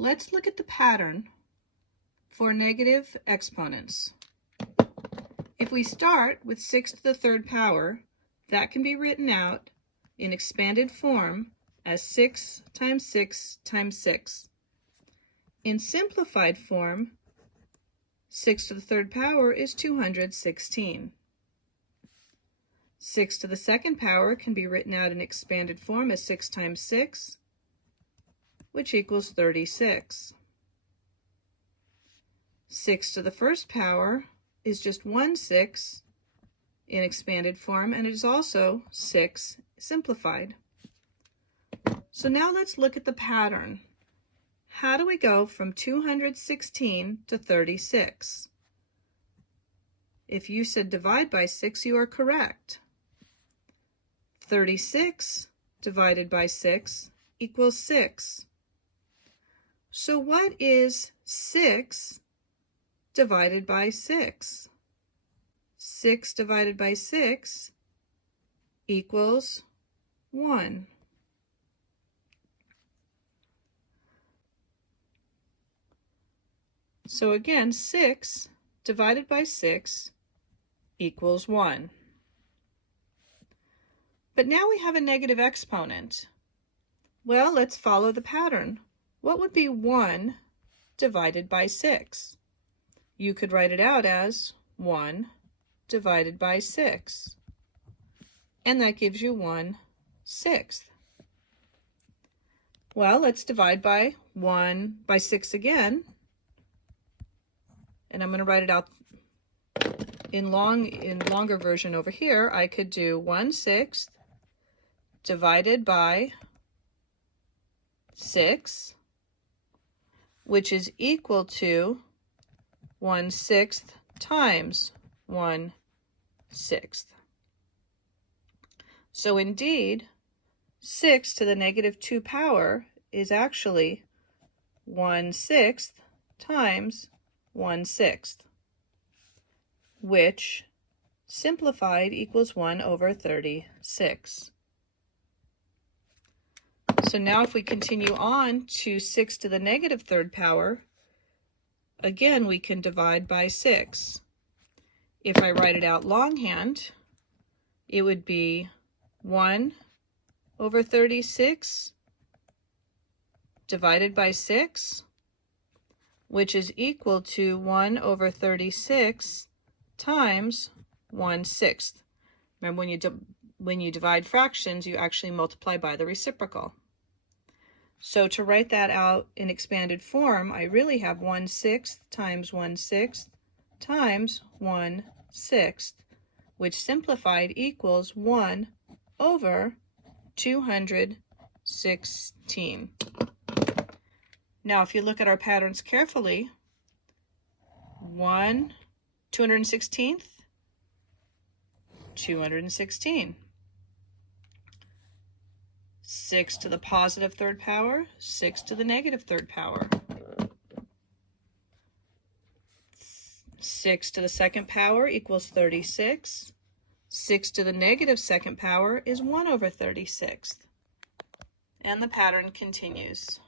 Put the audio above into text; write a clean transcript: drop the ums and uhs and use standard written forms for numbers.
Let's look at the pattern for negative exponents. If we start with 6 to the third power, that can be written out in expanded form as 6 times 6 times 6. In simplified form, 6 to the third power is 216. 6 to the second power can be written out in expanded form as 6 times 6, which equals 36. 6 to the first power is just 1/6 in expanded form, and it is also 6 simplified. So now let's look at the pattern. How do we go from 216 to 36? If you said divide by 6, you are correct. 36 divided by 6 equals 6. So what is 6 divided by 6? 6 divided by 6 equals 1. So again, 6 divided by 6 equals 1. But now we have a negative exponent. Well, let's follow the pattern. What would be 1 divided by 6? You could write it out as 1 divided by 6. And that gives you 1/6. Well, let's divide by 6 again. And I'm going to write it out in longer version over here. I could do 1/6 divided by 6, which is equal to 1/6 times 1/6. So indeed, 6 to the negative 2 power is actually 1/6 times 1/6, which simplified equals 1/36. So now if we continue on to 6 to the negative third power, again we can divide by 6. If I write it out longhand, it would be 1/36 divided by 6, which is equal to 1/36 times 1/6. Remember, when you divide fractions, you actually multiply by the reciprocal. So to write that out in expanded form, I really have 1/6 times 1/6 times 1/6, which simplified equals 1/216. Now, if you look at our patterns carefully, 216th, 216. 6 to the positive third power, 6 to the negative third power. 6 to the second power equals 36. 6 to the negative second power is 1/36. And the pattern continues.